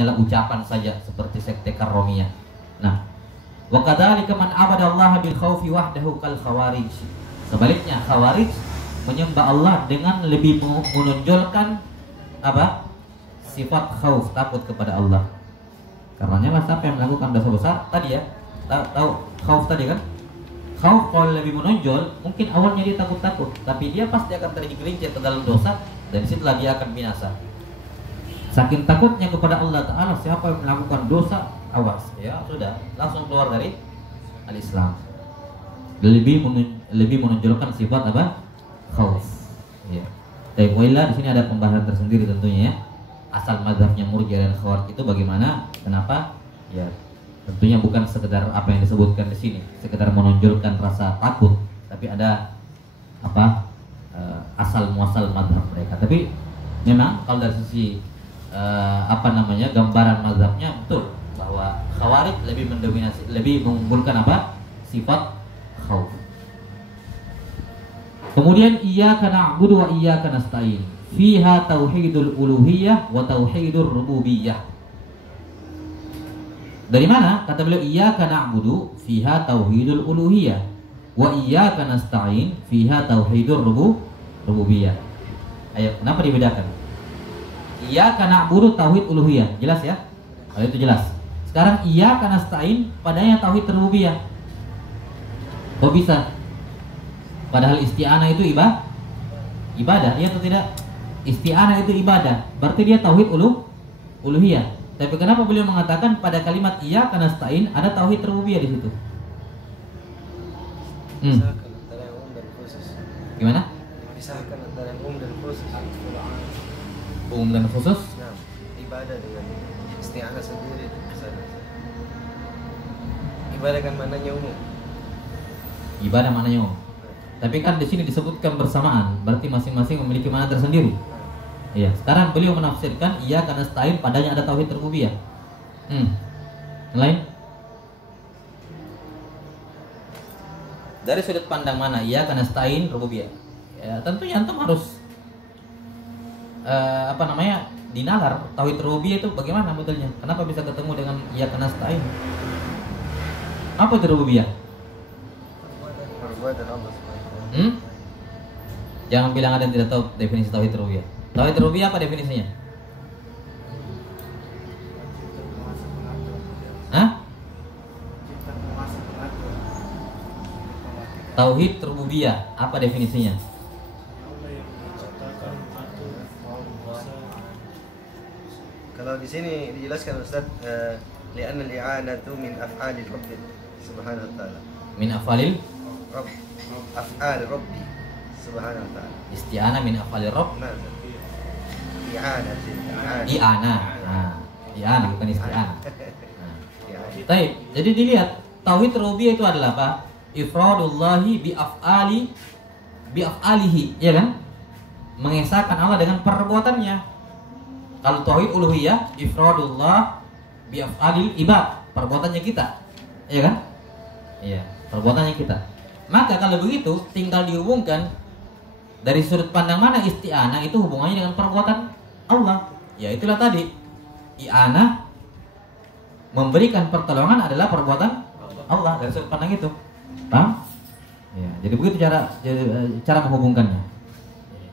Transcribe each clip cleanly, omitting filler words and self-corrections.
hanyalah ucapan saja seperti sekte Karomiyah. Nah, wa kadzalika man abada Allah bil khaufi wahdahu kal khawarij. Sebaliknya Khawarij menyembah Allah dengan lebih menonjolkan apa? Sifat khauf, takut kepada Allah. Karenanya siapa yang melakukan dosa besar tadi ya? Tahu khauf tadi kan? Khauf kalau lebih menonjol, mungkin awalnya dia takut-takut, tapi dia pasti akan tergelincir ke dalam dosa dan disitulah dia akan binasa. Saking takutnya kepada Allah Ta'ala, siapa yang melakukan dosa, awas ya, sudah langsung keluar dari al-Islam. Lebih menonjolkan sifat apa? Khauf. Ya. Tapi di sini ada pembahasan tersendiri tentunya ya. Asal mazhabnya Murji'ah dan Khawarij itu bagaimana? Kenapa? Ya, tentunya bukan sekedar apa yang disebutkan di sini, sekedar menonjolkan rasa takut, tapi ada apa? Asal muasal mazhab mereka. Tapi memang kalau dari sisi gambaran mazhabnya betul bahwa Khawarij lebih mendominasi, lebih mengunggulkan apa? Sifat khauf. Kemudian iyyaka na'budu wa iyyaka nasta'in. Fiha tauhidul uluhiyah wa tauhidur rububiyah. Dari mana? Kata beliau iyyaka na'budu fiha tauhidul uluhiyah wa iyyaka nasta'in fiha tauhidur rububiyah. Ayo, kenapa dibedakan? Iyyaka na'budu tauhid uluhiyah, jelas ya? Kalau itu jelas. Sekarang iyyaka nasta'in padanya tauhid rububiyah. Kok bisa? Padahal isti'anah itu ibadah, iya atau tidak? Isti'anah itu ibadah, berarti dia tauhid uluhiyah. Tapi kenapa beliau mengatakan pada kalimat iyyaka nasta'in ada tauhid rububiyah di situ? Antara yang umum dan khusus. Gimana? Pisahkan antara yang umum dan khusus. Umum dan khusus? Nah, ibadah dengan isti'anah sendiri itu misalnya. Ibadah kan maknanya umum. Ibadah maknanya umum. Tapi kan di sini disebutkan bersamaan, berarti masing-masing memiliki makna tersendiri. Iya. Sekarang beliau menafsirkan iyyaka nasta'in padanya ada tauhid rububiyah. Lain? Dari sudut pandang mana iyyaka nasta'in rububiyah? Ya, tentunya antum harus dinalar tauhid rububiyah itu bagaimana modelnya? Kenapa bisa ketemu dengan iyyaka nasta'in? Apa itu rububiyah? Perbuatan Allah. Jangan bilang ada yang tidak tahu definisi tauhid rububiyah. Tauhid rububiyah apa definisinya? Tauhid rububiyah apa definisinya? Kalau di sini dijelaskan Ustaz, li'anna al-i'anatu min af'ali Rabbi subhanahu wa ta'ala. Min af'alil af'al Rabbi subhanahu wa ta'ala. Isti'anah min af'alir Rabb. Nah, i'anah sih. I'anah bukan isti'anah. Baik, jadi dilihat tauhid rububiyah itu adalah apa? Ifradullahi bi af'alihi, ya kan? Mengesahkan Allah dengan perbuatannya. Kalau tauhid uluhiyah, ifradullah bi af'alil ibad, perbuatannya kita. Ya kan? Iya, perbuatannya kita. Maka kalau begitu tinggal dihubungkan dari sudut pandang mana isti'anah itu hubungannya dengan perbuatan Allah. Ya itulah tadi. I'anah memberikan pertolongan adalah perbuatan Allah dari sudut pandang itu. Paham? Ya, jadi begitu cara menghubungkannya.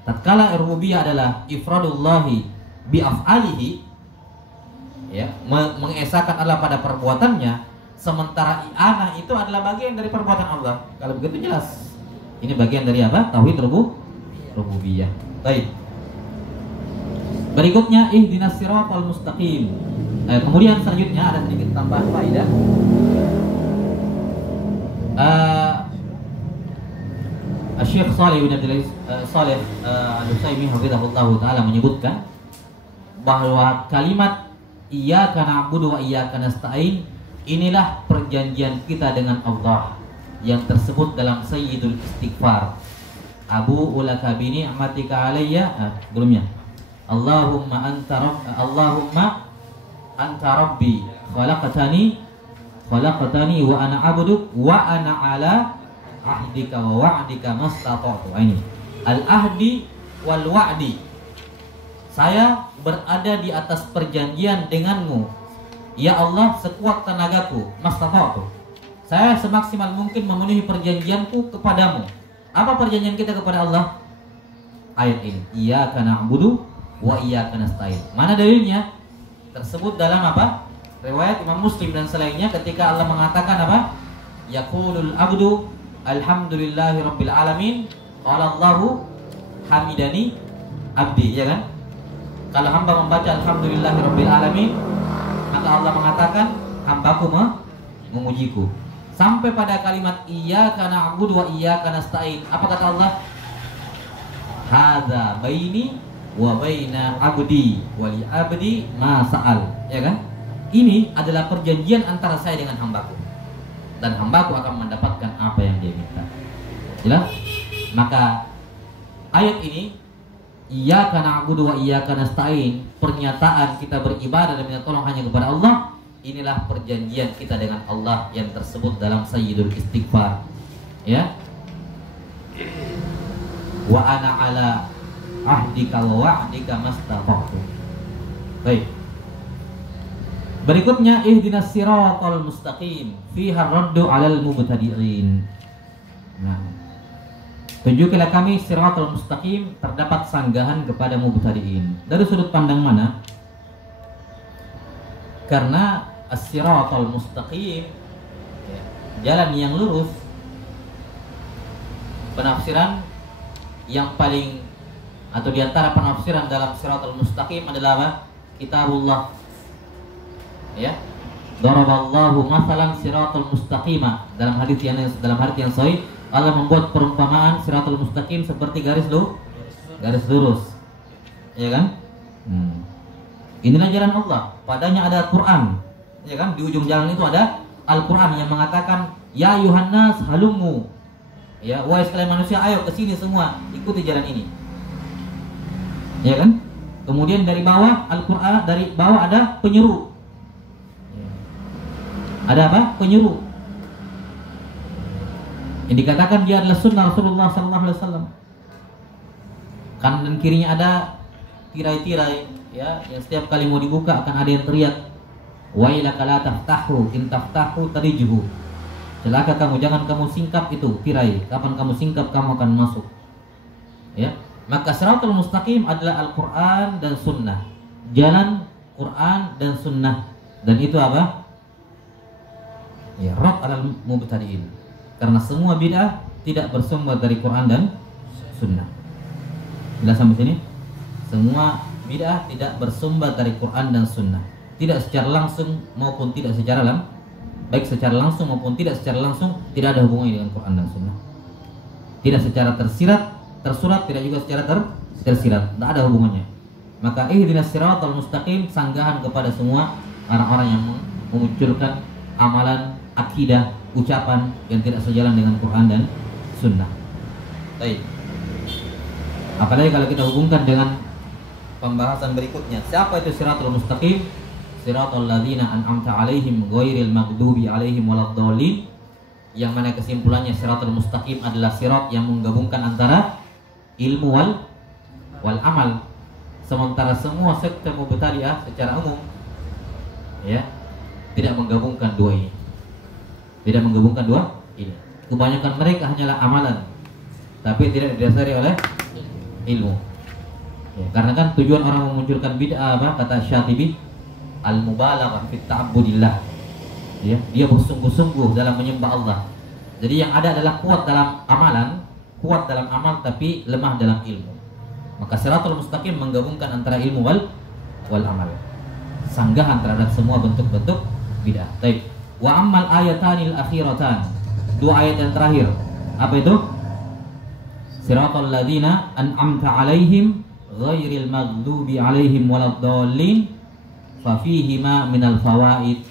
Tatkala rububiyah adalah ifradullahi bi af'alihi, ya, mengesahkan Allah pada perbuatannya. Sementara i'anah itu adalah bagian dari perbuatan Allah. Kalau begitu jelas ini bagian dari apa? Tauhid rububiyah. Baik. Berikutnya ihdinas siratal mustaqim. Kemudian selanjutnya ada sedikit tambahan faedah. Syekh Shalih bin Abdul Shalih Al-Utsaimin hafizahullah taala menyebutkan bahwa kalimat iyyaka na'budu wa iyyaka nasta'in inilah perjanjian kita dengan Allah yang tersebut dalam Sayyidul Istighfar. Abu'u laka bi ni'matika alayya, belumnya. Allahumma anta rabbi khalaqtani wa ana 'abduk wa ana 'ala ahdika wa wa'dika mastata'tu. Ini al-ahdi wal wa'di. saya berada di atas perjanjian denganmu, ya Allah, sekuat tenagaku, mastata'tu. Saya semaksimal mungkin memenuhi perjanjianku kepadamu. Apa perjanjian kita kepada Allah? Ayat ini, iyyaka na'budu wa iyyaka nasta'in. Mana dalilnya? Tersebut dalam apa? Riwayat Imam Muslim dan selainnya, ketika Allah mengatakan apa? Yaqulul abdu alhamdulillahi rabbil alamin, qala Allahu hamidani abdi, ya kan? Kalau hamba membaca alhamdulillahi rabbil alamin, maka Allah mengatakan hambaku memujiku. Sampai pada kalimat iyyaka na'budu wa iyyaka nasta'in. Apa kata Allah? Hadza baini wa baina abdi wa li abdi ma sa'al, ya kan? Ini adalah perjanjian antara saya dengan hambaku, dan hambaku akan mendapatkan apa yang dia minta. Jelas? Maka ayat ini, iyyaka na'budu wa iyyaka nasta'in, pernyataan kita beribadah dan minta tolong hanya kepada Allah, inilah perjanjian kita dengan Allah yang tersebut dalam Sayyidul Istighfar. Ya. Wa ana ala ahdika wa wa'dika mastata'tu. Baik. Berikutnya, ihdinas siratal mustaqim, fiha raddu 'alal mubtadi'in. Nah, tunjukilah kami siratal mustaqim, terdapat sanggahan kepada mubtadi'in. Dari sudut pandang mana? Karena as-siratal mustaqim, ya, jalan yang lurus, penafsiran yang paling atau diantara penafsiran dalam siratal mustaqim adalah apa? Kitabullah. Ya, daraballahu masalan siratal mustaqima. Dalam hadis yang sahih, Allah membuat perumpamaan siratal mustaqim seperti garis lurus, ya kan? Inilah jalan Allah. Padanya ada Quran, ya kan? Di ujung jalan itu ada Al-Quran yang mengatakan, ya Yuhannas halummu, ya, wahai sekalian manusia, ayo ke sini semua, ikuti jalan ini, ya kan? Kemudian dari bawah Al-Quran, dari bawah ada penyeru. Ada apa? Penyeru. Yang dikatakan dia adalah sunnah Rasulullah SAW. Kanan dan kirinya ada tirai-tirai, ya, yang setiap kali mau dibuka akan ada yang teriak, wailaka la taftahu in taftahu tarijuhu. Celaka kamu, jangan kamu singkap itu tirai. Kapan kamu singkap kamu akan masuk. Ya. Maka siratal mustaqim adalah Al-Quran dan sunnah. Jalan Quran dan sunnah. Dan itu apa? Ya, rad alal mubtadi'in. Karena semua bid'ah tidak bersumber dari Quran dan sunnah. Jelas sampai sini? Semua bid'ah tidak bersumber dari Quran dan sunnah. Tidak secara langsung maupun tidak secara baik secara langsung maupun tidak secara langsung, tidak ada hubungannya dengan Quran dan sunnah. Tidak secara tersurat, tidak juga secara tersirat, tidak ada hubungannya. Maka ihdinas siratal mustaqim, sanggahan kepada semua orang-orang yang memunculkan amalan, akidah, ucapan yang tidak sejalan dengan Quran dan sunnah. Baik. Apalagi kalau kita hubungkan dengan pembahasan berikutnya, siapa itu siratal mustaqim? Siratal ladzina an'amta 'alaihim ghairil maghdubi 'alaihim waladdallin. Yang mana kesimpulannya siratal mustaqim adalah sirat yang menggabungkan antara ilmu wal amal. Sementara semua sekte mubtadi'ah secara umum, ya, tidak menggabungkan dua ini. Tidak menggabungkan dua ini. Kebanyakan mereka hanyalah amalan, tapi tidak didasari oleh ilmu. Ya, karena kan tujuan orang memunculkan bid'ah apa? Kata Syatibi, al-mubalaghah fi ta'abbudillah. Ya, dia bersungguh-sungguh dalam menyembah Allah. Jadi yang ada adalah kuat dalam amal tapi lemah dalam ilmu. Maka siratal mustaqim menggabungkan antara ilmu wal amal. Sanggahan terhadap semua bentuk-bentuk bid'ah. Baik. Wa ammal ayatanil akhiratan. Dua ayat yang terakhir. Apa itu? Siratal ladzina an'amta 'alaihim ghairil maghdubi 'alaihim waladdallin fa fihima minal fawaid.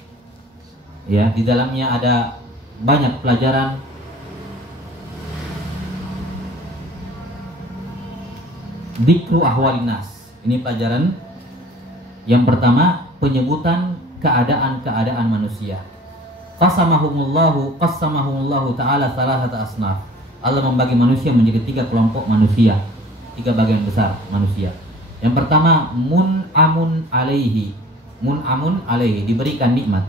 Ya, di dalamnya ada banyak pelajaran. Dzikru ahwalinas. Ini pelajaran yang pertama, penyebutan keadaan-keadaan manusia. Qasamahumullahu ta'ala salasata asnaf. Allah membagi manusia menjadi 3 kelompok manusia, 3 bagian besar manusia. Yang pertama mun'amun alaihi. Mun'amun alaihi, diberikan nikmat.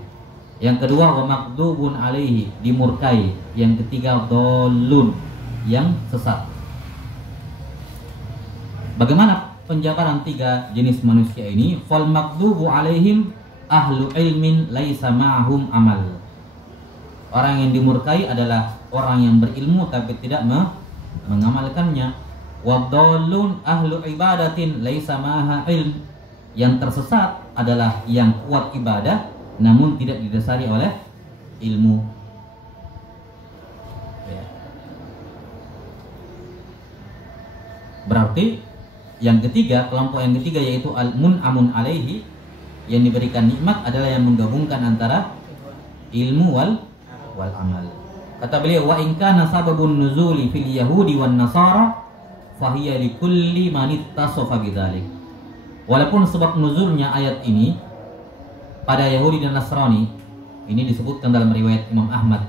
Yang kedua wa maghdubun alaihi, dimurkai. Yang ketiga dhalun, yang sesat. Bagaimana penjabaran tiga jenis manusia ini? Fal maghdubu alaihim ahlu ilmin laisa ma'hum amal. Orang yang dimurkai adalah orang yang berilmu tapi tidak mengamalkannya. Wa dhalun ahlu ibadatin laisa ma'ha ilm. Yang tersesat adalah yang kuat ibadah namun tidak didasari oleh ilmu. Ya. Berarti yang ketiga, kelompok yang ketiga yaitu al-mun'amun alaihi, yang diberikan nikmat adalah yang menggabungkan antara ilmu wal amal. Kata beliau, wa in kana sababun nuzuli fil yahudi wan nasara fahiya likulli man ittasafa bidzalik. Walaupun sebab nuzulnya ayat ini pada Yahudi dan Nasrani, ini disebutkan dalam riwayat Imam Ahmad,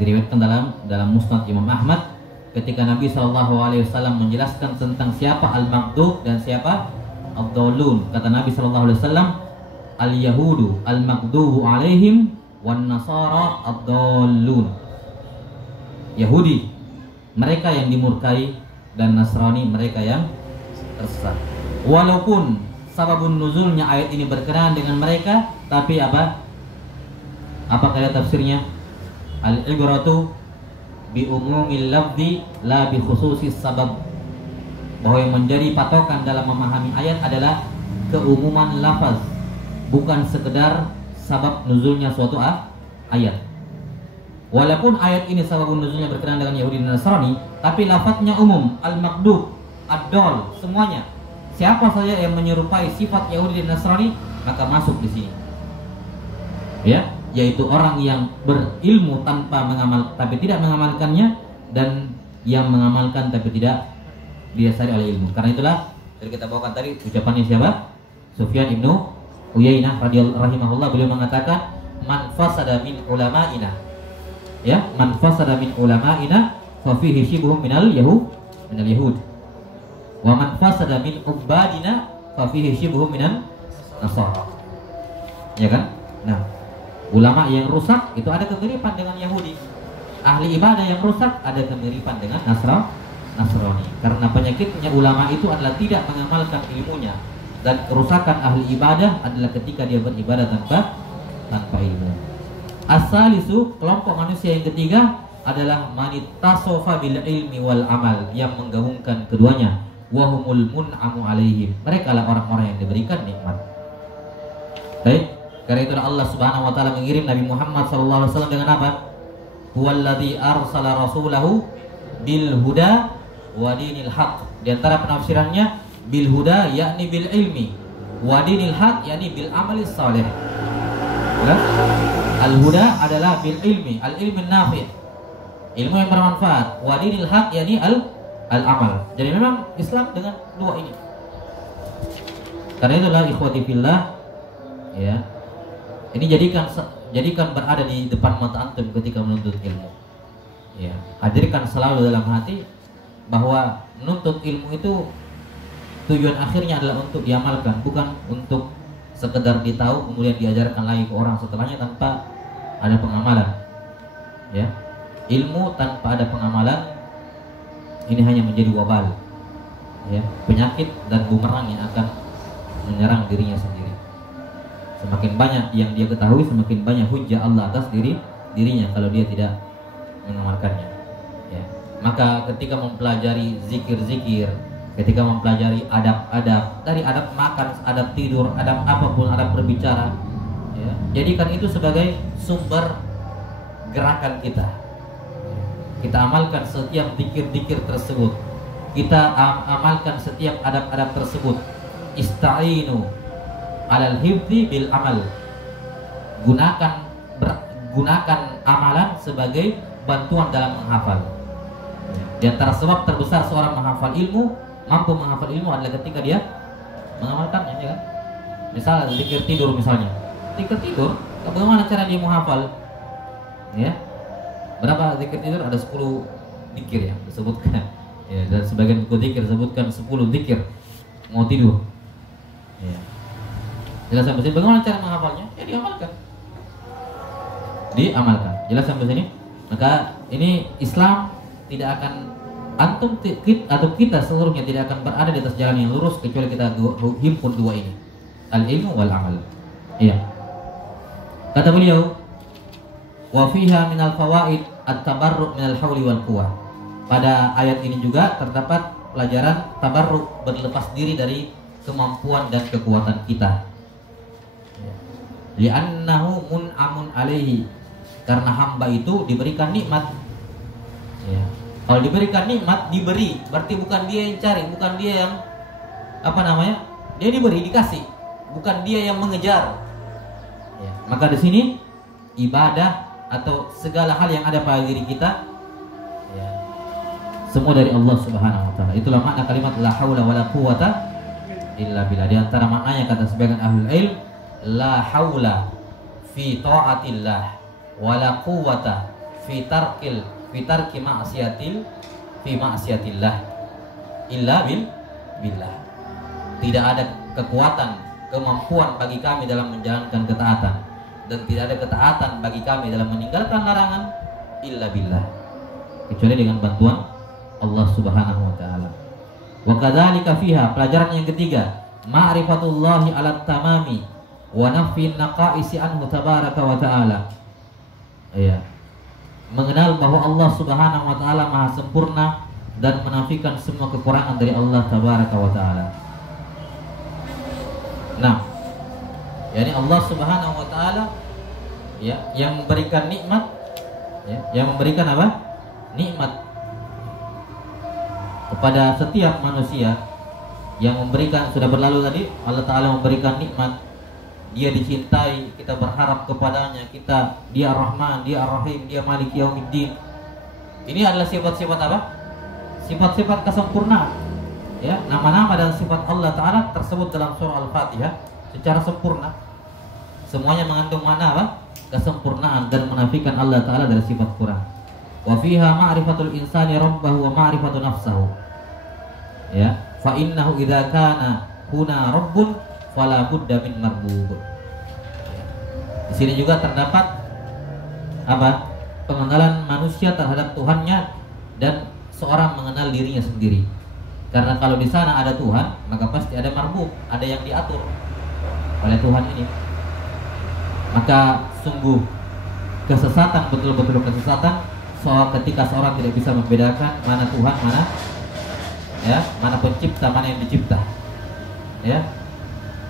diriwayatkan dalam Musnad Imam Ahmad, ketika Nabi SAW menjelaskan tentang siapa al-maghdub dan siapa ad-dhalun. Kata Nabi SAW, al-yahudu al-maghdubu alaihim wan nasara ad-dhalun. Yahudi mereka yang dimurkai dan Nasrani mereka yang tersesat. Walaupun sababun nuzulnya ayat ini berkenaan dengan mereka, tapi apa kata tafsirnya? Al-ibratu bi umumil lafzi la bi khususis sabab. Bahwa yang menjadi patokan dalam memahami ayat adalah keumuman lafaz, bukan sekedar sabab nuzulnya suatu ayat. Walaupun ayat ini sababun nuzulnya berkenaan dengan Yahudi dan Nasrani, tapi lafaznya umum, al-maghdub, ad-dhal, semuanya. Siapa saja yang menyerupai sifat Yahudi dan Nasrani maka masuk di sini. Ya, yaitu orang yang berilmu tapi tidak mengamalkannya, dan yang mengamalkan tapi tidak didasari oleh ilmu. Karena itulah dari kita bawakan tadi ucapannya siapa? Sufyan ibnu Uyainah radhiyallahu rahimahullah, beliau mengatakan man fasada min ulama'ina, ya, man fasada min ulama'ina fa fihi shibhum minal yahud wa man fasada min ubadina fa fihi shibhum minan nasara. Ya kan? Nah, ulama yang rusak itu ada kemiripan dengan Yahudi. Ahli ibadah yang rusak ada kemiripan dengan Nasrani. Karena penyakitnya ulama itu adalah tidak mengamalkan ilmunya, dan kerusakan ahli ibadah adalah ketika dia beribadah tanpa ilmu. As-salisu, kelompok manusia yang ketiga adalah manittasofa bil ilmi wal amal, yang menggabungkan keduanya. Wahumul mun'amu alaihim, mereka lah orang-orang yang diberikan nikmat. Baik, karena itu Allah Subhanahu wa taala mengirim Nabi Muhammad SAW dengan apa? Huwallazi arsala rasulahu bil huda wa dinil haq. Di antara penafsirannya bil huda yakni bil ilmi, wa dinil haq yakni bil amali salih. Ya? Al huda adalah bil ilmi, al ilmi nafi', ilmu yang bermanfaat. Wa dinil haq yakni al-amal. Jadi memang Islam dengan dua ini. Karena itulah ikhwati fillah, ya. Ini jadikan berada di depan mata antum ketika menuntut ilmu. Ya, hadirkan selalu dalam hati bahwa menuntut ilmu itu tujuan akhirnya adalah untuk diamalkan, bukan untuk sekedar ditahu kemudian diajarkan lagi ke orang setelahnya tanpa ada pengamalan. Ya. Ilmu tanpa ada pengamalan ini hanya menjadi wabal, ya, penyakit dan bumerang yang akan menyerang dirinya sendiri. Semakin banyak yang dia ketahui, semakin banyak hujah Allah atas dirinya kalau dia tidak mengamalkannya. Ya. Maka ketika mempelajari zikir-zikir, ketika mempelajari adab-adab, dari adab makan, adab tidur, adab apapun, adab berbicara, ya, jadikan itu sebagai sumber gerakan kita. Kita amalkan setiap zikir-zikir tersebut. Kita amalkan setiap adab-adab tersebut. Ista'inu alal hifdzi bil amal. Gunakan amalan sebagai bantuan dalam menghafal. Di antara sebab terbesar seorang mampu menghafal ilmu adalah ketika dia mengamalkannya, ya kan? Misalnya zikir tidur misalnya. Zikir tidur, bagaimana cara dia menghafal? Ya. Berapa zikir tidur? Ada 10 zikir yang disebutkan. Ya, dan sebagian buku zikir disebutkan 10 zikir. mau tidur. Ya. Jelas sampai sini. Bagaimana cara menghafalnya? Ya diamalkan. Diamalkan. Jelas sampai sini. Maka ini Islam tidak akan antum atau kita seluruhnya tidak akan berada di atas jalan yang lurus kecuali kita himpun dua ini, al-ilmu wal amal. Iya. Kata beliau, wa fiha minal fawaid at-tabarru' minal hauli wal quwwah. Pada ayat ini juga terdapat pelajaran tabarru', berlepas diri dari kemampuan dan kekuatan kita. Li'annahu mun'amun alaihi, karena hamba itu diberikan nikmat. Ya. Kalau diberikan nikmat, diberi, berarti bukan dia yang cari, bukan dia yang dia diberi, dikasih, bukan dia yang mengejar. Ya. Maka di sini ibadah atau segala hal yang ada pada diri kita, ya, semua dari Allah Subhanahu Wa Taala. Itulah makna kalimat la haula wala quwwata illa billah. Di antara maknanya kata sebagian ahlul ilm, la haula fi ta'atillah wala quwwata fi tarki ma'siyatillah illa billah. Tidak ada kekuatan, kemampuan bagi kami dalam menjalankan ketaatan, dan tidak ada ketaatan bagi kami dalam meninggalkan larangan illa billah, kecuali dengan bantuan Allah Subhanahu wa taala. Wa kadzalika fiha, pelajaran yang ketiga, ma'rifatullahi 'ala tamami wa nafyin naqaisi anhu tabaraka wa ta'ala. Ya. Mengenal bahwa Allah Subhanahu wa taala Maha sempurna dan menafikan semua kekurangan dari Allah tabaraka wa taala. Nah, yakni Allah Subhanahu wa taala, ya, yang memberikan nikmat, ya, yang memberikan apa? Nikmat kepada setiap manusia, yang memberikan, sudah berlalu tadi, Allah taala memberikan nikmat. Dia dicintai, kita berharap kepadanya, dia Ar-Rahman, dia Ar-Rahim, dia Malik Yaumiddin. Ini adalah sifat-sifat apa? Sifat-sifat kesempurnaan. Ya, nama-nama dan sifat Allah Ta'ala tersebut dalam surah Al-Fatihah secara sempurna. Semuanya mengandung makna apa? Kesempurnaan dan menafikan Allah Ta'ala dari sifat kurang. Wa fiha ma'rifatul insani rabbahu wa ma'rifatu nafsahu. Ya, fa innahu idza kana huna rabbun fala budda min marbub. Di sini juga terdapat apa? Pengenalan manusia terhadap Tuhannya dan seorang mengenal dirinya sendiri. Karena kalau di sana ada Tuhan, maka pasti ada marbub, ada yang diatur oleh Tuhan ini. Maka sungguh kesesatan, betul-betul kesesatan soal ketika seorang tidak bisa membedakan mana Tuhan, mana pencipta, mana yang dicipta. Ya.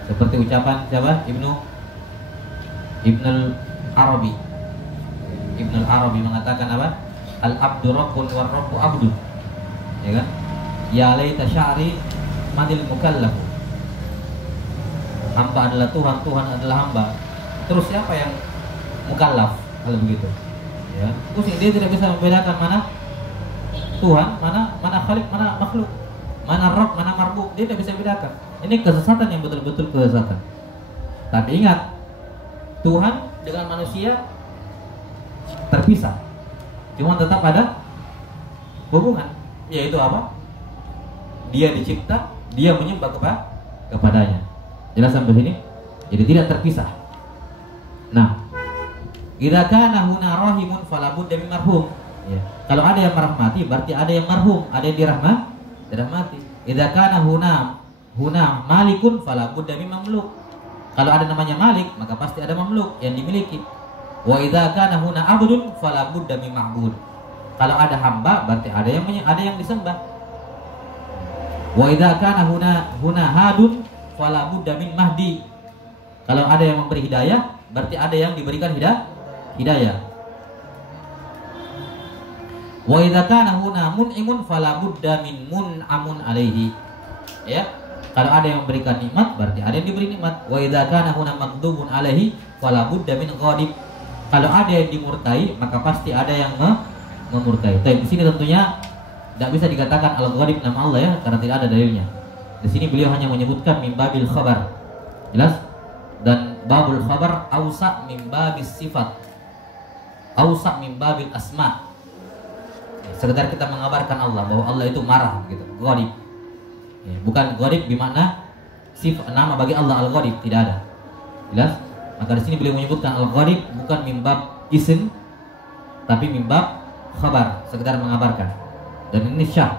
Seperti ucapan siapa? Ibnul Arabi. Ibnul Arabi mengatakan apa? Al-abdu rabbun war rabbu abdu. Ya kan? Ya laita sya'ri manil mukallaf. Hamba adalah Tuhan, Tuhan adalah hamba. Terus siapa yang mukallaf kalau begitu? Ya. Terus dia tidak bisa membedakan mana Tuhan, mana khalik, mana makhluk, mana rabb, mana marbub. Dia tidak bisa bedakan. Ini kesesatan yang betul-betul kesesatan. Tapi ingat, Tuhan dengan manusia terpisah, cuma tetap ada hubungan. Yaitu apa? Dia dicipta, dia menyembah kepadanya. Jelas sampai sini? Jadi tidak terpisah. Nah, idza kana huna rahimun fala budda min marhum. Ya. Kalau ada yang merahmati, berarti ada yang marhum, ada yang dirahmati. Idza kana huna malikun fala budda min mamluk. Kalau ada namanya malik, maka pasti ada mamluk yang dimiliki. Wa idza kana huna abdun fala budda min ma'bud. Kalau ada hamba, berarti ada yang disembah. Wa idza kana huna hadun fala budda min mahdi. Kalau ada yang memberi hidayah, berarti ada yang diberikan hidayah. Wa idza kana huna mun'imun fala budda min mun'amun alaihi. Ya. Kalau ada yang memberikan nikmat, berarti ada yang diberi nikmat. Wa idza kana huna maghdubun alaihi fala budda min ghadib. Kalau ada yang dimurkai, maka pasti ada yang memurkai. Tapi di sini tentunya tidak bisa dikatakan al-ghadib nama Allah, ya, karena tidak ada dalilnya. Di sini beliau hanya menyebutkan min babil khabar. Jelas? Dan babul khabar ausa min babis sifat. Ausa min babil asma. Sekedar kita mengabarkan Allah bahwa Allah itu marah gitu, ghadib. Ya, bukan gharib bermakna nama bagi Allah al-gharib, tidak ada. Jelas? Maka di sini beliau menyebutkan al-gharib bukan mimbab isim, tapi mimbab khabar, sekedar mengabarkan. Dan ini syah,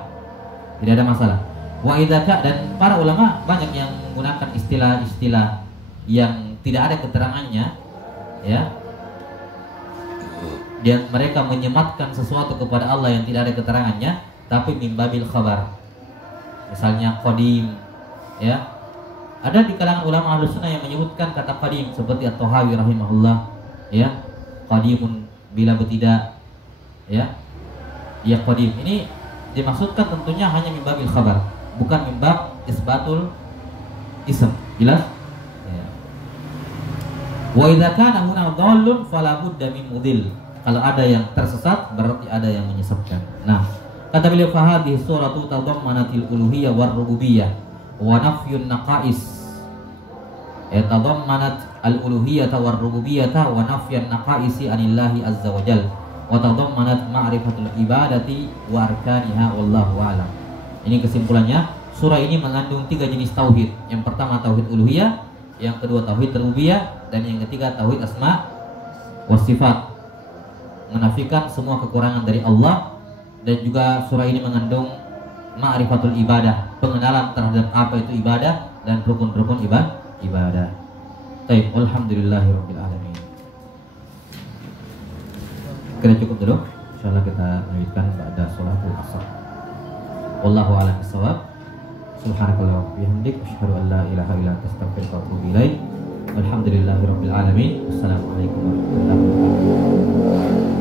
tidak ada masalah. Wa idzaka, dan para ulama banyak yang menggunakan istilah-istilah yang tidak ada keterangannya, ya. Dan mereka menyematkan sesuatu kepada Allah yang tidak ada keterangannya, tapi mimbabil khabar. Misalnya qadim, ya. Ada di kalangan ulama Ahlus Sunnah yang menyebutkan kata qadim seperti At-Tahawi rahimahullah, ya. Qadimun bila betidak, ya. Ya qadim. Ini dimaksudkan tentunya hanya mimbabil khabar, bukan mimbab isbatul ism. Jelas? Ya. Wa idza kana huna dhallun fala budda min mudil. Kalau ada yang tersesat berarti ada yang menyesatkan. Nah, kata beliau fahadhi suratu tadammanatil uluhiyyah war rububiyyah wa nafyun naqais. Ya tadammanat al-uluhiyyah war rububiyyah wa nafyan naqaisi anillahi azza wa jalla wa tadammanat ma'rifatul ibadati wa arkaniha wallahu a'lam. Ini kesimpulannya, surah ini mengandung 3 jenis tauhid. Yang pertama tauhid uluhiyah, yang kedua tauhid rububiyah, dan yang ketiga tauhid asma wa sifat. Menafikan semua kekurangan dari Allah. Dan juga surah ini mengandung ma'rifatul ibadah, pengenalan terhadap apa itu ibadah dan rukun-rukun ibadah. Baik, alhamdulillahirabbil alamin. Kita cukup dulu. Insyaallah kita lanjutkan pada sholatul asar. Wallahu a'lam bishawab. Subhanakallah wa bihamdik asyhadu an la ilaha illa anta astaghfiruka wa atubu ilaik. Alhamdulillahirabbil alamin. Assalamualaikum warahmatullahi wabarakatuh.